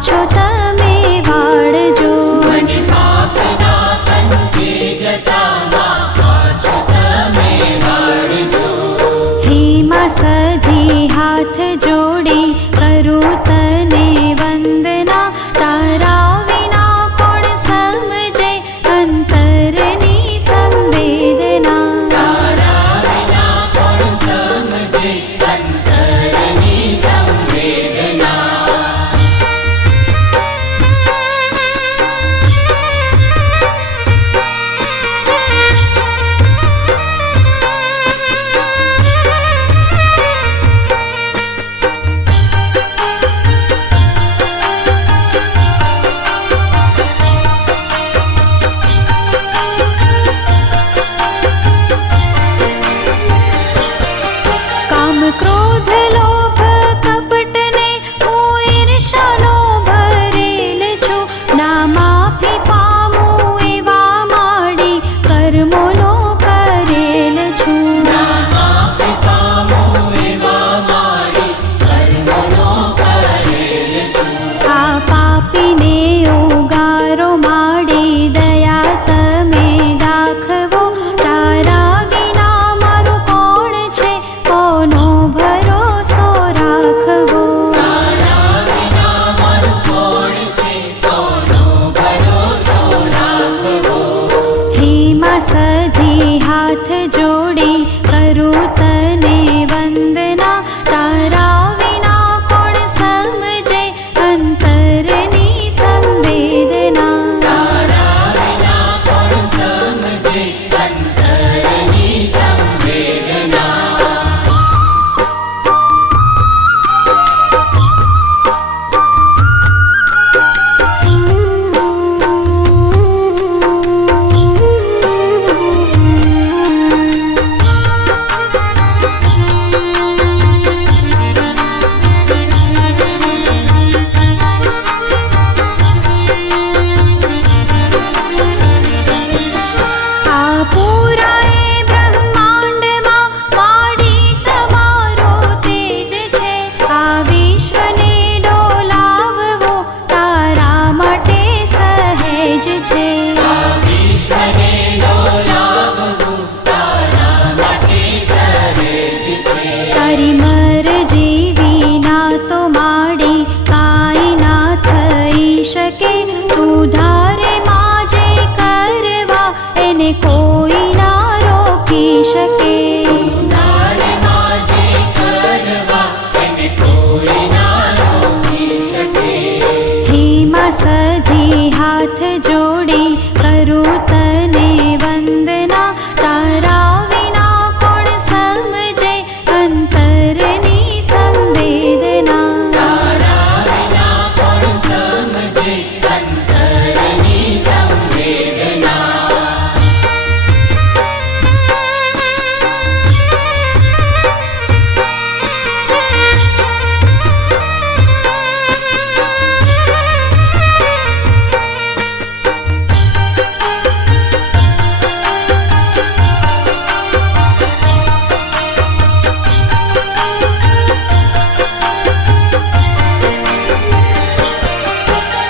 પાછો તમે વાળજો. મને પાપના પંથે જતા માં પાછો તમે વાળજો. હે માં સધી હાથ જોડી કરું તને વંદના, તારા વિના કોણ સમજે અંતરની સંવેદના. તારા વિના કોણ સમજે અંતરની સંવેદના. કામ ક્રોધ લોભ કપટને હું ઈર્ષાનો ભરેલ છું. ના માફી પામું એવા માડી કર્મોનો કરેલ છું. ના માફી પામું એવા મારી કર્મોનો કરેલ છું. આ પાપીને ઉગારો માડી દયા તમે દાખવો. તારા વિના મારું કોણ છે, કોનો ભરોસો રાખવો. તારા વિના મારું કોણ છે, કોનો ભરોસો રાખવો. હે માં સધી હાથ જોડી કરું તને વંદના, તારા વિના કોણ સમજે અંતરની સંવેદના. તારા વિના કોણ સમજે અંતરની સંવેદના. આ પૂરાએ બ્રહ્માંડમાં માડી તમારો તેજ છે. આ વિશ્વને ડોલાવવો તારા માટે સહેજ છે. આ વિશ્વને ડોલાવવું તારા માટે સહેજ છે. તારી મરજી વિના તો માડી કાંઈ ના થઈ શકે. તું ધારે માં જે કરવા એને કોઈ ના રોકી શકે. તારે માં જે કરવા એને કોઈ ના રોકી શકે. હે માં સધી હાથ જોડી કરું તને વંદના, તારા વિના કોણ સમજે અંતરની સંવેદના. તારા વિના કોણ સમજે અંતરની સંવેદના.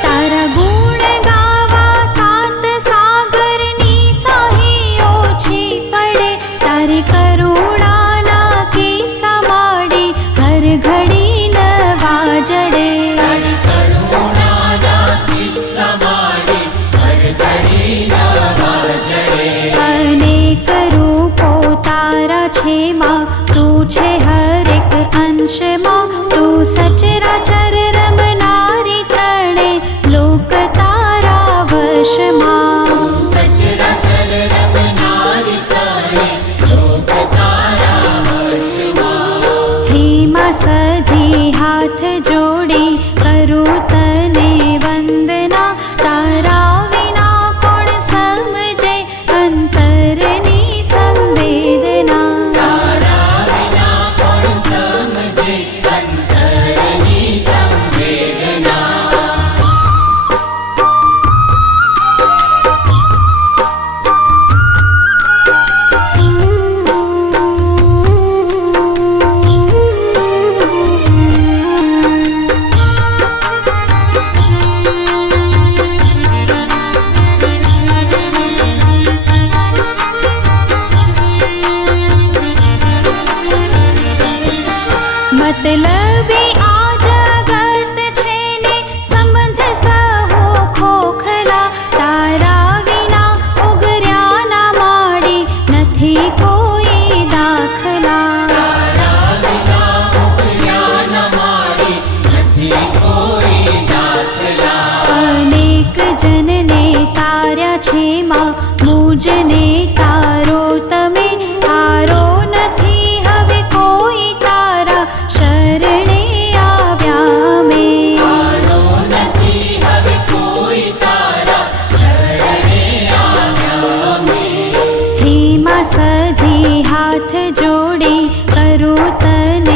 તારા ગુણ ગાવા સાત સાગરની સાહી ઓછી પડે. તારી કરુણાના કિસ્સા માડી હર ઘડી નવા જડે. તારી કરુણાના કિસ્સા માડી હર ઘડી નવા જડે. અનેક રૂપો તારા છે માં, તું છે હરેક અંશમાં. તું સચરાચર રમનારી ત્રણે લોક તારા વશમાં. તું સચરાચર રમનારી ત્રણે લોક તારા વશમાં. હે માં સધી હાથ જોડી કરું તને વંદના, તારા વિના કોણ સમજે અંતરની સંવેદના. તારા વિના કોણ સમજે અંતરની સંવેદના. मतलबी आ जगत छे ने संबंध सहो खोखला तारा विना उगर्या ना माडी नथी कोई दाखला तारा विना उगर्या न माडी नथी कोई दाखला अनेक जनने तार्या छे मा मुझने तारो तमे तारो नथी हवे कोई तारा शरणे आव्या मे तारो नथी हवे कोई तारा शरणे आव्या मे हे मा सधी हाथ जोड़ी करूं तने